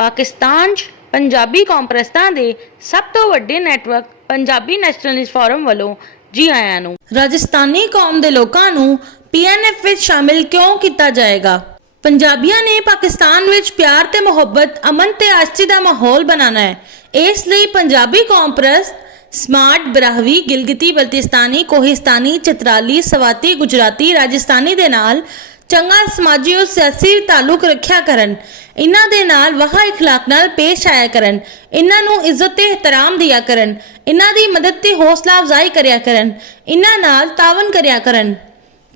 पाकिस्तान 'ਚ पंजाबी कॉम्प्रैस्तां दे सब तो वड्डे नैटवर्क पंजाबी नैशनलिस्ट फोरम वालों जी आयां नूं। राजस्थानी कौम दे लोकां नूं PNF विच शामिल क्यों किया जाएगा? पंजाबियां ने पाकिस्तान विच प्यार ते मुहब्बत, अमन ते आस्ती दा माहौल बनाना है। इसलिए पंजाबी कॉम्प्रैस्त स्मार्ट, ब्राहवी, गिलगिती बल्तिस्तानी, कोहिस्तानी, चित्राली, सवाती, गुजराती, राजस्थानी दे नाल चंगा समाजी और सियासी ताल्लुक रखिया करन। इन्हां दे नाल वाह इखलाक नाल पेश आया करन। इन्हां नूं इज्जत ते एहतराम दिया करन। इन्हां दी मदद ते हौसला अफजाई करया करन। इन्हां नाल तावन करया करन।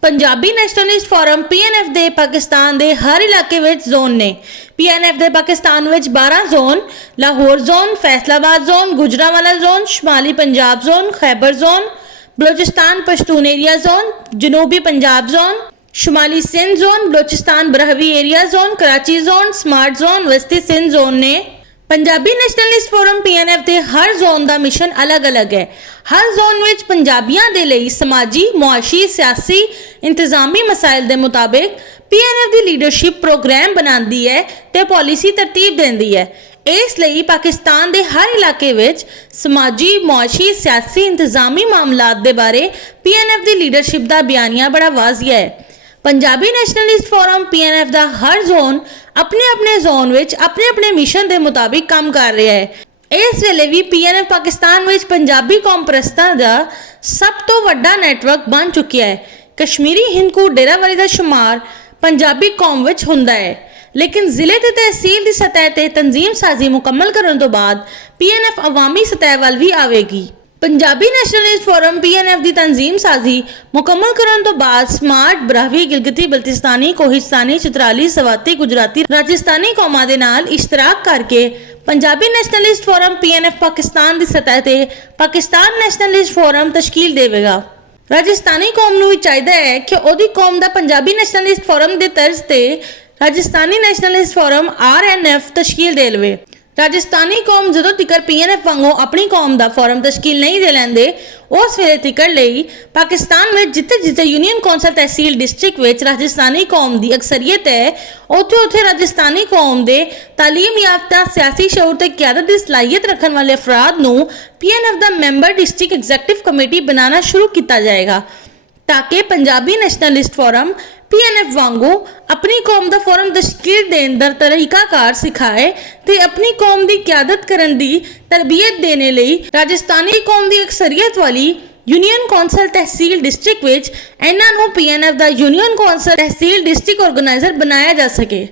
पंजाबी नैशनलिस्ट फोरम PNF दे पाकिस्तान दे हर इलाके विच जोन ने। PNF दे पाकिस्तान विच 12 zone, Lahore zone, Faisalabad zone, Gujranwala zone, शुमाली Punjab zone, Khyber zone, Balochistan Pashtun area zone, जनूबी पंजाब जोन, शुमाली Sindh zone, Balochistan Brahvi area zone, Karachi zone, smart zone, वस्ती सिंध जोन ने। पंजाबी नैशनलिस्ट फोरम PNF दे हर जोन दा मिशन अलग अलग है। हर जोन विच पंजाबियां दे लई समाजी, मुआशी, सियासी, इंतजामी मसाइल दे मुताबिक PNF दी लीडरशिप प्रोग्राम बनांदी है ते पॉलिसी तरतीब देंदी है। इसलिए पाकिस्तान दे हर इलाके विच समाजी, मुआशी, सियासी, इंतजामी मामलात दे बारे PNF दी लीडरशिप दा बयानिया बड़ा वाजिया है। पंजाबी नैशनलिस्ट फोरम PNF दा हर जोन अपने अपने जोन विच अपने अपने मिशन के मुताबिक काम कर रहा है। इस वेले भी PNF पाकिस्तान विच पंजाबी कॉम्प्रैस्तां दा सब तो वड्डा नैटवर्क बन चुकिया है। कश्मीरी हिंदकू डेरावाली दा शुमार पंजाबी कौम विच हुंदा है, लेकिन जिले ते तहसील की सतह ते तंजीम साजी मुकम्मल करने तो बाद PNF अवामी सतह वाल भी आवेगी। पंजाबी नैशनलिस्ट फोरम PNF की तंजीम साजी मुकम्मल करने तो बाद स्मार्ट, ब्राहवी, गिलगिती बल्तिस्तानी, कोहिस्तानी, चित्राली, सवाती, गुजराती, राजस्थानी कौमां दे नाल इश्तराक करके पंजाबी नैशनलिस्ट फोरम PNF पाकिस्तान की सतह ते पाकिस्तान नैशनलिस्ट फोरम तश्कील देवेगा। राजस्थानी कौम नूं चाहिदा है कि ओदी कौम दा पंजाबी नैशनलिस्ट फोरम दे तर्ज ते राजस्थानी नैशनलिस्ट फोरम RNF तश्कील दे लवे। राजस्थानी कौम जदों तिकर PNF वांगू अपनी कौम दा फोरम तश्कील नहीं दे लैंदे, उस वेले तिकर लई पाकिस्तान में जिथे जिथे यूनियन कौंसल तहसील डिस्ट्रिक्ट विच राजस्थानी कौम दी अक्सरियत है, उत्थे उत्थे राजस्थानी कौम दे तालीम याफ्ता, सियासी शऊर ते क़यादत दी सलाहियत रखने वाले अफराद नूं PNF दा मैंबर डिस्ट्रिक्ट एग्जीक्यूटिव कमेटी बनाना शुरू किया जाएगा, ताकि पंजाबी नैशनलिस्ट फोरम PNF वांगू अपनी कौम दा फोरम तश्कील देन दा तरीकाकार सिखाए ते अपनी कौम दी क़यादत करन दी तरबियत देने लई राजस्थानी कौम दी अक्सरियत वाली यूनियन कौंसल तहसील डिस्ट्रिक्ट विच इन्हां नूं PNF दा यूनियन कौंसल तहसील डिस्ट्रिक्ट ऑर्गेनाइजर बनाया जा सके।